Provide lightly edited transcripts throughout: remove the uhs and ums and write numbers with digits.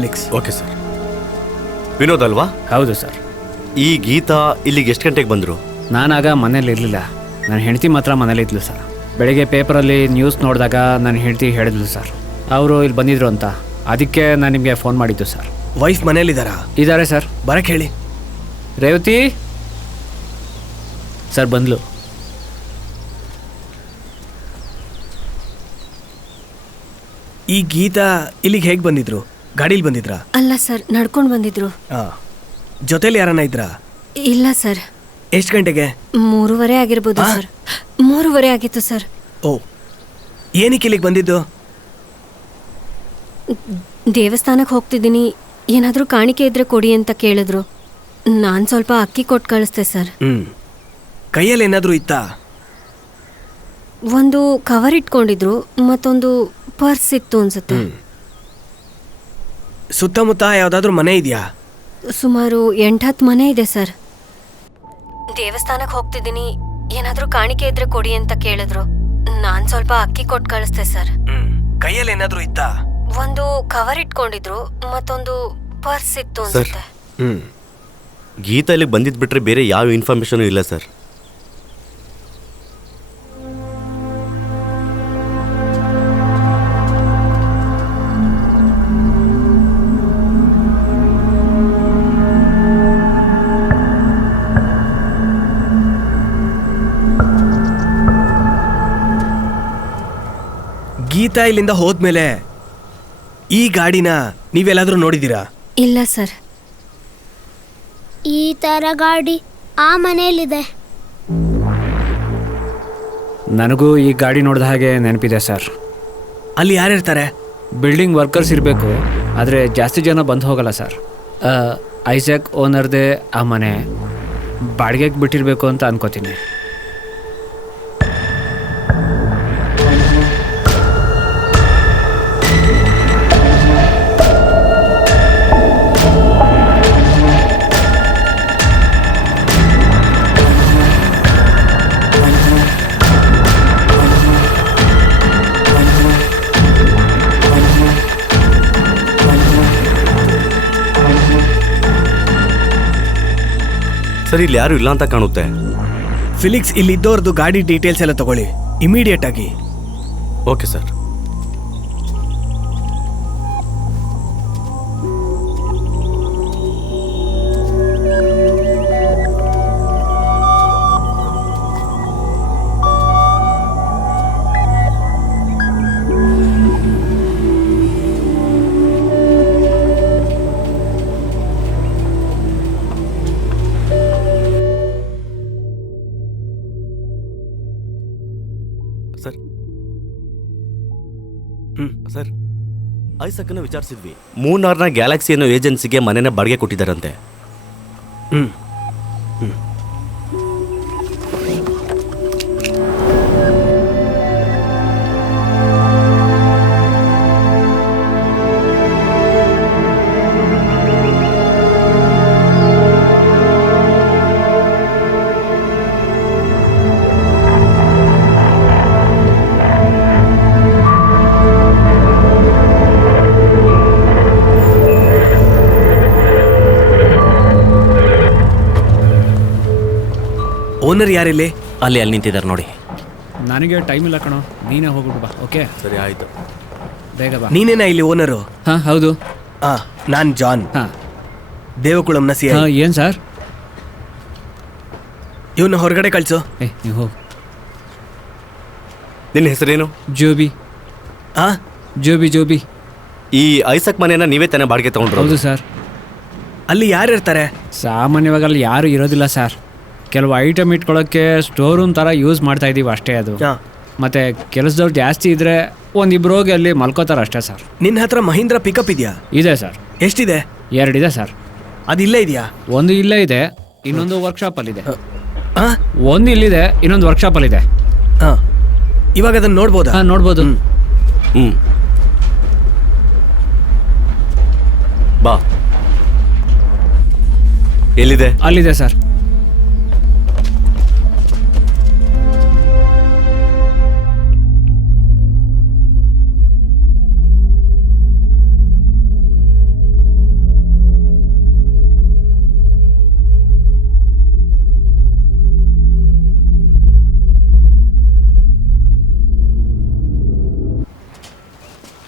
Felix. Okay sir. Vinod ಅಲ್ವಾ? ಹೌದು sir. ಈ ಗೀತಾ ಇಲ್ಲಿಗೆ ಎಷ್ಟು ಗಂಟೆಗೆ ಬಂದರು? ನಾನಾಗ ಮನೇಲಿ ಇರಲಿಲ್ಲ. ನನ್ನ ಹೆಂಡತಿ ಮಾತ್ರ ಮನೇಲಿದ್ಲು ಸರ್. ಬೆಳಿಗ್ಗೆ ಪೇಪರಲ್ಲಿ ನ್ಯೂಸ್ ನೋಡಿದಾಗ ನನ್ನ ಹೆಂಡತಿ ಹೇಳಿದ್ಲು ಸರ್, ಅವರು ಇಲ್ಲಿ ಬಂದಿದ್ರು ಅಂತ. ಅದಕ್ಕೆ ನಾನು ನಿಮಗೆ ಫೋನ್ ಮಾಡಿದ್ದು ಸರ್. ವೈಫ್ ಮನೇಲಿದ್ದಾರಾ? ಇದ್ದಾರೆ ಸರ್. ಬರಕ್ಕೆ ಹೇಳಿ. ರೇವತಿ ಸರ್ ಬಂದ್ಲು. ಈ ಗೀತಾ ಇಲ್ಲಿಗೆ ಹೇಗೆ ಬಂದಿದ್ರು? ಗಾಡೀಲಿ ಬಂದಿದ್ರಾ? ಅಲ್ಲ ಸರ್, ನಡ್ಕೊಂಡು ಬಂದಿದ್ರು. ಜೊತೆಲಿ ಯಾರನ್ನ ಇದ್ರಾ? ಇಲ್ಲ ಸರ್. ಎಷ್ಟು ಗಂಟೆಗೆ? 3:30 ಆಗಿರ್ಬೋದು ಸರ್. 3:30 ಆಗಿತ್ತು ಸರ್. ಓ, ಏನಕ್ಕೆ ಇಲ್ಲಿಗೆ ಬಂದಿದ್ದು? ದೇವಸ್ಥಾನಕ್ಕೆ ಹೋಗ್ತಿದ್ದೀನಿ, ಏನಾದರೂ ಕಾಣಿಕೆ ಇದ್ರೆ ಕೊಡಿ ಅಂತ ಕೇಳಿದ್ರು. ನಾನು ಸ್ವಲ್ಪ ಅಕ್ಕಿ ಕೊಟ್ಟು ಕಳಿಸ್ದೆ ಸರ್. ಕೈಯಲ್ಲಿ ಏನಾದರೂ ಇತ್ತಾ? ಒಂದು ಕವರ್ ಇಟ್ಕೊಂಡಿದ್ರು, ಮತ್ತೊಂದು ಪರ್ಸ್ ಇತ್ತು ಅನ್ಸುತ್ತೆ. ಸುತ್ತಮುತ್ತ ಯಾವುದಾದ್ರೂ ಮನೆ ಇದೆಯಾ? ಸುಮಾರು 8-10 ಮನೆ ಇದೆ ಸರ್. ದೇವಸ್ಥಾನಕ್ಕೆ ಹೋಗ್ತಿದ್ದೀನಿ, ಏನಾದರೂ ಕಾಣಿಕೆ ಇದ್ರೆ ಕೊಡಿ ಅಂತ ಕೇಳಿದ್ರು. ನಾನು ಸ್ವಲ್ಪ ಅಕ್ಕಿ ಕೊಟ್ಟು ಕಳಿಸ್ದೆ ಸರ್. ಕೈಯಲ್ಲಿ ಏನಾದರೂ ಇತ್ತಾ? ಒಂದು ಕವರ್ ಇಟ್ಕೊಂಡಿದ್ರು, ಮತ್ತೊಂದು ಪರ್ಸ್ ಇತ್ತು ಅನ್ಸುತ್ತೆ. ಗೀತಾ ಇಲ್ಲಿಗೆ ಬಂದಿದ್ದು ಬಿಟ್ರೆ ಬೇರೆ ಯಾವ ಇನ್ಫಾರ್ಮೇಶನು ಇಲ್ಲ ಸರ್. ಗೀತಾ ಇಲ್ಲಿಂದ ಹೋದ್ಮೇಲೆ ಈ ಗಾಡಿನ ನೀವೆಲ್ಲಾದ್ರೂ ನೋಡಿದ್ದೀರಾ? ಇಲ್ಲ ಸರ್. ಈ ತರ ಗಾಡಿ ಆ ಮನೆಯಲ್ಲಿದೆ. ನನಗೂ ಈ ಗಾಡಿ ನೋಡಿದ ಹಾಗೆ ನೆನಪಿದೆ ಸರ್. ಅಲ್ಲಿ ಯಾರಿರ್ತಾರೆ? ಬಿಲ್ಡಿಂಗ್ ವರ್ಕರ್ಸ್ ಇರಬೇಕು, ಆದರೆ ಜಾಸ್ತಿ ಜನ ಬಂದು ಹೋಗಲ್ಲ ಸರ್. ಐಸಾಕ್ ಓನರ್ದೇ ಆ ಮನೆ ಬಾಡಿಗೆಗೆ ಬಿಟ್ಟಿರಬೇಕು ಅಂತ ಅನ್ಕೋತೀನಿ. ಸರ್, ಇಲ್ಲಿ ಯಾರು ಇಲ್ಲ ಅಂತ ಕಾಣುತ್ತೆ. ಫಿಲಿಕ್ಸ್, ಇಲ್ಲಿ ಇದ್ದವ್ರದ್ದು ಗಾಡಿ ಡೀಟೇಲ್ಸ್ ಎಲ್ಲ ತಗೊಳ್ಳಿ ಇಮಿಡಿಯೇಟ್ ಆಗಿ. Okay sir. ಸರ್ ಸರ್, ಐಸಕ್ನ ವಿಚಾರಿಸಿದ್ವಿ. ಮೂನಾರ್ನ ಗ್ಯಾಲಕ್ಸಿ ಅನ್ನೋ ಏಜೆನ್ಸಿಗೆ ಮನೆನ ಬಾಡಿಗೆ ಕೊಟ್ಟಿದ್ದಾರಂತೆ. ಓನರ್ ಯಾರಿಲ್ಲಿ? ಅಲ್ಲಿ ನಿಂತಿದ್ದಾರೆ ನೋಡಿ. ನನಗೆ ಟೈಮ್ ಇಲ್ಲ ಕಣೋ, ನೀನೇ ಹೋಗ್ಬಿಟ್ಟು ಬಾ. ಓಕೆ ಸರಿ, ಆಯಿತು. ಬೇಗ ಬಾ. ನೀನೇನಾ ಇಲ್ಲಿ ಓನರು? ಹಾಂ ಹೌದು. ನಾನು ಜಾನ್, ಹಾಂ ದೇವಕುಳಂನ ಸಿ. ಏನು ಸರ್? ಇವನ್ನ ಹೊರಗಡೆ ಕಳಿಸು. ನೀವು ಹೋಗು. ನಿನ್ನ ಹೆಸರೇನು? ಜೋಬಿ. ಜೋಬಿ. ಈ ಐಸಕ್ ಮನೆನ ನೀವೇ ತಾನೇ ಬಾಡಿಗೆ ತಗೊಂಡ್ರು? ಹೌದು ಸರ್. ಅಲ್ಲಿ ಯಾರು ಇರ್ತಾರೆ? ಸಾಮಾನ್ಯವಾಗಿ ಅಲ್ಲಿ ಯಾರು ಇರೋದಿಲ್ಲ ಸರ್. ಕೆಲವು ಐಟಮ್ ಇಟ್ಕೊಳ್ಳೋಕ್ಕೆ ಸ್ಟೋರ್ ರೂಮ್ ಥರ ಯೂಸ್ ಮಾಡ್ತಾ ಇದ್ದೀವಿ ಅಷ್ಟೇ. ಅದು ಮತ್ತು ಕೆಲಸದವ್ರು ಜಾಸ್ತಿ ಇದ್ದರೆ ಒಂದಿಬ್ರು ಹೋಗಿ ಅಲ್ಲಿ ಮಲ್ಕೋತಾರೆ ಅಷ್ಟೇ ಸರ್. ನಿನ್ನ ಹತ್ರ ಮಹೀಂದ್ರ ಪಿಕಪ್ ಇದೆಯಾ? ಇದೆ ಸರ್. ಎಷ್ಟಿದೆ? 2 ಇದೆ ಸರ್. ಅದು ಇಲ್ಲೇ ಇದೆಯಾ? ಒಂದು ಇಲ್ಲೇ ಇದೆ, ಇನ್ನೊಂದು ವರ್ಕ್ಶಾಪಲ್ಲಿದೆ. ಒಂದು ಇಲ್ಲಿದೆ, ಇನ್ನೊಂದು ವರ್ಕ್ಶಾಪಲ್ಲಿದೆ. ಇವಾಗ ಅದನ್ನು ನೋಡ್ಬೋದಾ? ಹಾಂ, ನೋಡ್ಬೋದು. ಬಾ. ಎಲ್ಲಿದೆ? ಅಲ್ಲಿದೆ ಸರ್.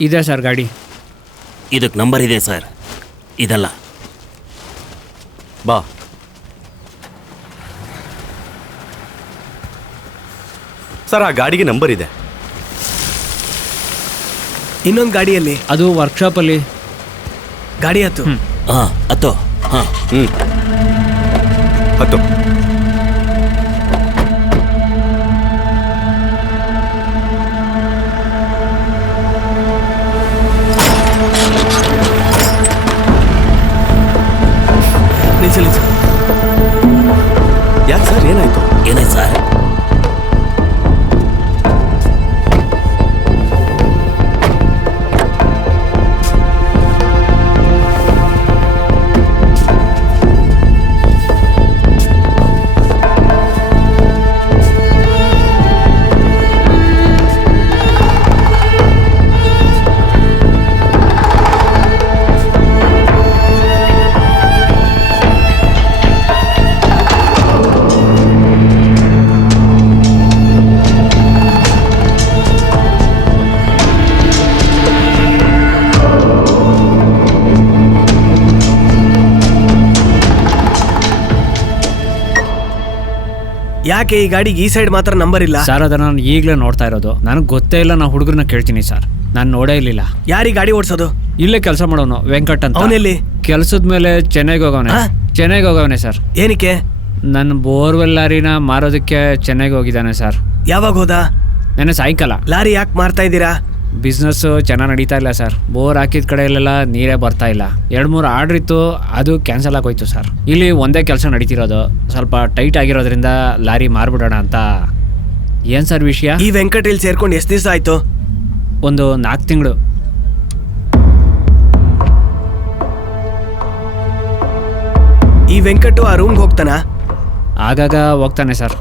ಇದೆ ಸರ್ ಗಾಡಿ. ಇದಕ್ಕೆ ನಂಬರ್ ಇದೆ ಸರ್, ಇದಲ್ಲ. ಬಾ. ಸರ್, ಆ ಗಾಡಿಗೆ ನಂಬರ್ ಇದೆ. ಇನ್ನೊಂದು ಗಾಡಿಯಲ್ಲಿ ಅದು ವರ್ಕ್ಶಾಪಲ್ಲಿ. ಗಾಡಿ ಹತ್ತು. ಹಾಂ ಹತ್ತೋ. ಹಾಂ ಹತ್ತು. ನಿಲ್ಸು. ಯಾಕೆ ಸರ್, ಏನಾಯ್ತು? ಏನಾಯ್ತು ಸರ್? ಯಾಕೆ ಈ ಗಾಡಿಗೆ ಈ ಸೈಡ್ ಮಾತ್ರ ನಂಬರ್ ಇಲ್ಲ? ಸರ್ ಅದನ್ನ ನಾನು ಈಗಲೇ ನೋಡ್ತಾ ಇರೋದು. ನನಗೆ ಗೊತ್ತೇ ಇಲ್ಲ. ನಾ ಹುಡುಗರನ್ನ ಕೇಳ್ತೀನಿ ಸರ್, ನಾನು ನೋಡೇ ಇರಲಿಲ್ಲ. ಯಾರಿಗೆ ಗಾಡಿ ಓಡಿಸೋದು? ಇಲ್ಲೇ ಕೆಲಸ ಮಾಡೋನು ವೆಂಕಟ್ ಅಂತ. ಅವನೆಲ್ಲಿ? ಕೆಲಸದ ಮೇಲೆ ಚೆನ್ನೈಗೆ ಹೋಗವನೆ. ಚೆನ್ನೈಗೆ ಹೋಗವನೆ ಸರ್. ಏನಕ್ಕೆ? ನನ್ನ ಬೋರ್ವೆಲ್ ಲಾರಿನ ಮಾರೋದಕ್ಕೆ ಚೆನ್ನೈಗೆ ಹೋಗಿದ್ದಾನೆ ಸರ್. ಯಾವಾಗ ಹೋದ? ನೆನ್ನೆ ಸಾಯಂಕಾಲ. ಲಾರಿ ಯಾಕೆ ಮಾರ್ತಾ ಇದ್ದೀರಾ? ಬಿಸ್ನೆಸ್ಸು ಚೆನ್ನಾಗಿ ನಡೀತಾ ಇಲ್ಲ ಸರ್. ಬೋರ್ ಹಾಕಿದ ಕಡೆಯಲ್ಲೆಲ್ಲ ನೀರೇ ಬರ್ತಾ ಇಲ್ಲ. 2-3 ಆರ್ಡ್ರ್ ಇತ್ತು, ಅದು ಕ್ಯಾನ್ಸಲ್ ಆಗೋಯ್ತು ಸರ್. ಇಲ್ಲಿ ಒಂದೇ ಕೆಲಸ ನಡೀತಿರೋದು, ಸ್ವಲ್ಪ ಟೈಟ್ ಆಗಿರೋದ್ರಿಂದ ಲಾರಿ ಮಾರ್ಬಿಡೋಣ ಅಂತ. ಏನು ಸರ್ ವಿಷಯ? ಈ ವೆಂಕಟ್ ಇಲ್ಲಿ ಸೇರ್ಕೊಂಡು ಎಷ್ಟು ದಿವಸ ಆಯ್ತು? ಒಂದು 4 ತಿಂಗಳು. ಈ ವೆಂಕಟು ಆ ರೂಮ್ಗೆ ಹೋಗ್ತಾನಾ? ಆಗಾಗ ಹೋಗ್ತಾನೆ ಸರ್.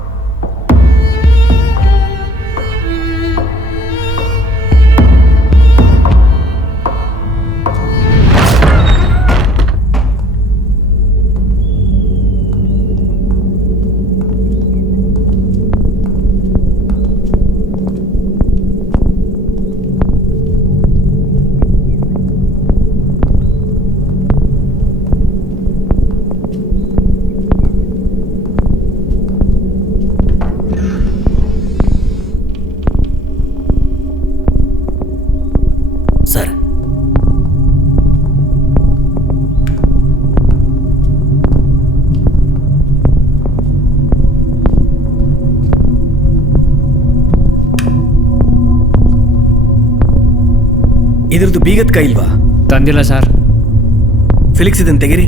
ಸರ್, ಇದ್ರದ್ದು ಬೀಗದ ಕೈ ಇಲ್ವಾ? ತಂದಿಲ್ಲ ಸರ್. ಫಿಲಿಕ್ಸ್ ಇದನ್ನು ತೆಗಿರಿ.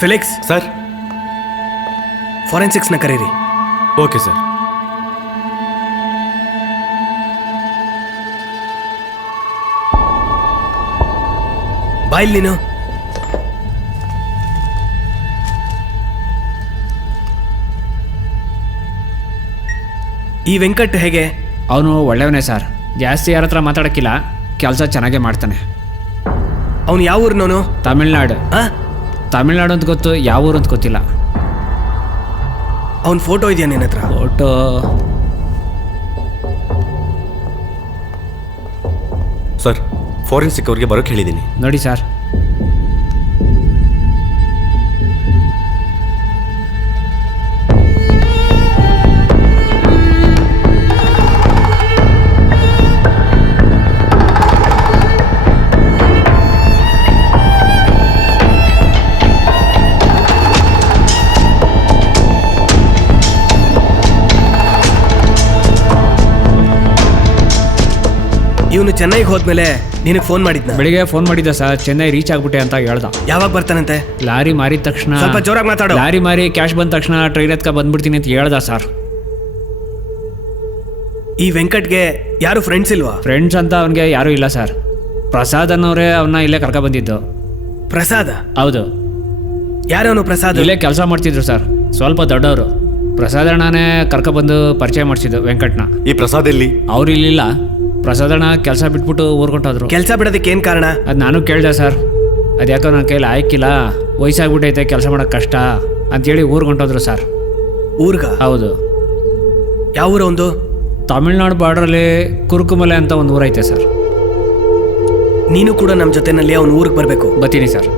Felix, sir. ಫಾರೆನ್ಸಿಕ್ಸ್ನ ಕರೀರಿ. Okay sir. ಬಾಯಿಲ್ ನೀನು. ಈ ವೆಂಕಟ್ ಹೇಗೆ? ಅವನು ಒಳ್ಳೆಯವನೇ ಸರ್, ಜಾಸ್ತಿ ಯಾರ ಹತ್ರ ಮಾತಾಡೋಕ್ಕಿಲ್ಲ, ಕೆಲಸ ಚೆನ್ನಾಗೇ ಮಾಡ್ತಾನೆ. ಅವನು ಯಾವ ಊರಿನವನು? ತಮಿಳ್ನಾಡು. ಆ? ತಮಿಳ್ನಾಡು ಅಂತ ಗೊತ್ತು, ಯಾವ ಊರು ಅಂತ ಗೊತ್ತಿಲ್ಲ. ಅವನ ಫೋಟೋ ಇದೆಯಾ ನಿನ್ನ ಹತ್ರ? ಫೋಟೋ ಸರ್, ಫಾರೆನ್ಸಿಕ್ ಅವ್ರಿಗೆ ಬರೋಕ್ಕೆ ಹೇಳಿದ್ದೀನಿ. ನೋಡಿ ಸರ್. ಇವನು ಚೆನ್ನೈಗೆ ಹೋದ್ಮೇಲೆ ನಿನಗೆ ಫೋನ್ ಮಾಡಿದ್ನ? ಬೆಳಿಗ್ಗೆ ಫೋನ್ ಮಾಡಿದ್ದ ಸರ್, ಚೆನ್ನೈ ರೀಚ್ ಆಗ್ಬಿಟ್ಟೆ ಅಂತ ಹೇಳ್ದ. ಯಾವಾಗ ಬರ್ತಾನಂತೆ? ಲಾರಿ ಮಾರಿದ ತಕ್ಷಣ. ಸ್ವಲ್ಪ ಜೋರಾಗಿ ಮಾತಾಡು. ಲಾರಿ ಮಾರಿ ಕ್ಯಾಶ್ ಬಂದ ತಕ್ಷಣ ಟ್ರೈನ್ ಎತ್ಕ ಬಂದ್ಬಿಡ್ತೀನಿ ಅಂತ ಹೇಳ್ದ ಸರ್. ಈ ವೆಂಕಟ್ಗೆ ಯಾರು ಫ್ರೆಂಡ್ಸ್ ಇಲ್ವಾ? ಫ್ರೆಂಡ್ಸ್ ಅಂತ ಅವನಿಗೆ ಯಾರೂ ಇಲ್ಲ ಸರ್. ಪ್ರಸಾದ್ ಅನ್ನೋರೇ ಅವನ್ನ ಇಲ್ಲೇ ಕರ್ಕ ಬಂದಿದ್ದು. ಪ್ರಸಾದ? ಹೌದು. ಯಾರವನು ಪ್ರಸಾದ್? ಇಲ್ಲೇ ಕೆಲಸ ಮಾಡ್ತಿದ್ರು ಸರ್, ಸ್ವಲ್ಪ ದೊಡ್ಡವರು. ಪ್ರಸಾದ್ ಅಣ್ಣನೇ ಕರ್ಕೊಬಂದು ಪರಿಚಯ ಮಾಡಿಸಿದ್ದು ವೆಂಕಟ್ನ. ಈ ಪ್ರಸಾದ್ ಎಲ್ಲಿ? ಅವ್ರು ಇಲ್ಲಿಲ್ಲ. ಪ್ರಸಾದ್ ಅಣ್ಣ ಕೆಲಸ ಬಿಟ್ಬಿಟ್ಟು ಊರ್ಕೊಂಡೋದ್ರು. ಕೆಲಸ ಬಿಡೋದಕ್ಕೆ ಏನು ಕಾರಣ? ಅದು ನಾನು ಕೇಳಿದೆ ಸರ್. ಅದು ಯಾಕೋ ನನ್ನ ಕೈಲಿ ಆಯ್ಕಿಲ್ಲ, ವಯಸ್ಸಾಗ್ಬಿಟ್ಟೈತೆ, ಕೆಲಸ ಮಾಡೋಕ್ಕೆ ಕಷ್ಟ ಅಂತೇಳಿ ಊರ್ಗೊಂಟೋದ್ರು ಸರ್. ಊರ್ಗ? ಹೌದು. ಯಾವ ಊರು ಒಂದು? ತಮಿಳ್ನಾಡು ಬಾರ್ಡ್ರಲ್ಲಿ ಕುರುಕುಮಲೆ ಅಂತ ಒಂದು ಊರೈತೆ ಸರ್. ನೀನು ಕೂಡ ನಮ್ಮ ಜೊತೆನಲ್ಲಿ ಅವನ ಊರಿಗೆ ಬರಬೇಕು. ಬರ್ತೀನಿ ಸರ್.